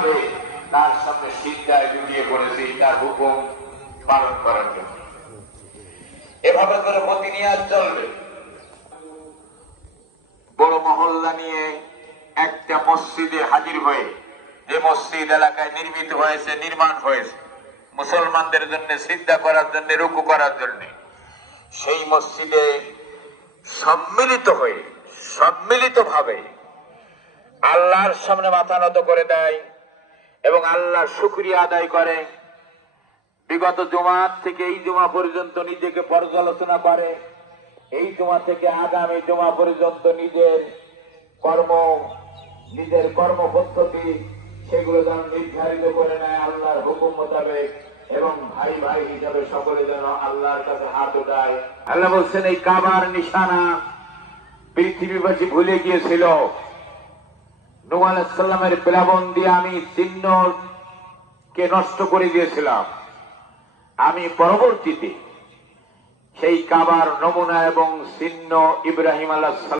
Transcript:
ভাবে তার সামনে সিজদায় লুটিয়ে পড়েছি তার হুকুম পালন করার জন্য। এভাবে করে প্রতিনিয়ত চলবে। বড় মহল্লা নিয়ে একটা মসজিদে হাজির হয়ে, যে মসজিদ এলাকায় নির্মিত হয়েছে, নির্মাণ হয়েছে মুসলমানদের জন্য, সিজদা করার জন্য, রুকু করার জন্য, সেই মসজিদে সম্মিলিতভাবে আল্লাহর সামনে মাথা নত করে দেয় এবং আল্লাহর শুকরিয়া আদায় করে। বিগত জুমার থেকে এই জুমা পর্যন্ত নিজেকে পর্যালোচনা করে, এই জুমা থেকে আগামী জুমা পর্যন্ত নিজের কর্মপদ্ধতি সেগুলো যেন নির্ধারিত করে নেয় আল্লাহর হুকুম মোতাবেক, এবং ভাই ভাই হিসাবে সকলে যেন আল্লাহর কাছে হাত উঠায়। আল্লাহ বলছেন, এই কাবার নিশানা পৃথিবীবাসী ভুলে গিয়েছিল। নূহ আলাইহিস সালামের প্লাবন দিয়ে আমি চিহ্নকে নষ্ট করে দিয়েছিলাম। আমি পরবর্তীতে সেই কাবার নমুনা এবং চিহ্ন ইব্রাহিম আলাইহিস